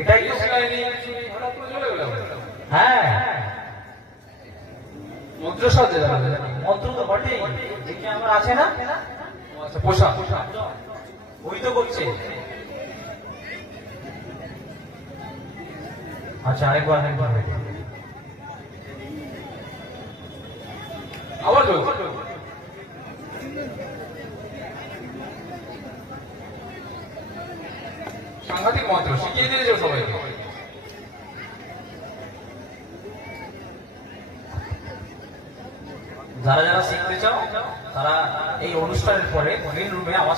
এটাই তো। হ্যাঁ, মন্ত্র সাজে মন্ত্র তো বটেই, দেখি আমার আছে না, পোশাক ওই তো করছে। আচ্ছা, আরেকবার আবার সাংঘাতিক মন্ত্র শিখিয়ে দিয়েছে সবাইকে। যারা যারা শিখতে চাও তারা এই অনুষ্ঠানের পরে গ্রিন রুমে আমার